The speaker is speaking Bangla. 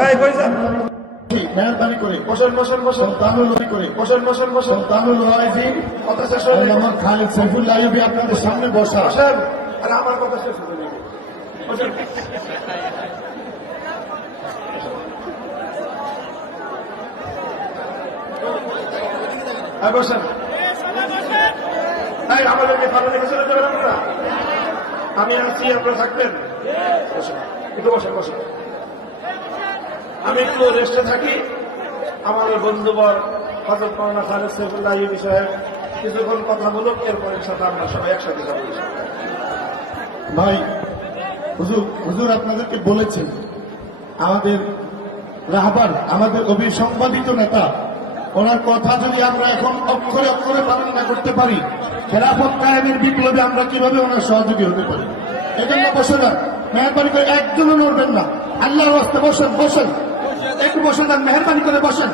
এই কই যা মেহরবানি করে বসেন বসেন বসেন তামিল করে বসেন বসেন বসেন তামিল রাইজি কথা শেষ হয়ে গেছে। মোহাম্মদ খালিদ সাইফুল্লাহ আইয়ুবী আপনাদের সামনে বসা। বসেন আরে আমার কথা শেষ হয়ে গেছে। বসেন বসেন আমাদেরকে ফাঁকা চলে যাবেন আপনারা। আমি আছি আপনারা থাকবেন। বসেন একটু বসেন বসেন আমি একটু রেস্টে থাকি। আমাদের বন্ধুবর হযরত মাওলানা খালিদ সাইফুল্লাহ আইয়ুবী সাহেব কিছুক্ষণ কথা বলুক, এরপরে সাথে আমরা সবাই একসাথে যাবো। ভাই হুজুর আপনাদেরকে বলেছেন আমাদের রাহবার, আমাদের অবিসংবাদিত নেতা, ওনার কথা যদি আমরা এখন অক্ষরে অক্ষরে পালন না করতে পারি, খেলাফত কায়েমের বিপ্লবে আমরা কিভাবে ওনার সহযোগী হতে পারি? এজন্য বসে যান, মেহরবানি করে একজনও নড়বেন না। আল্লাহর রাস্তে বসেন বসেন একটু বসে যান, মেহরবানি করে বসেন।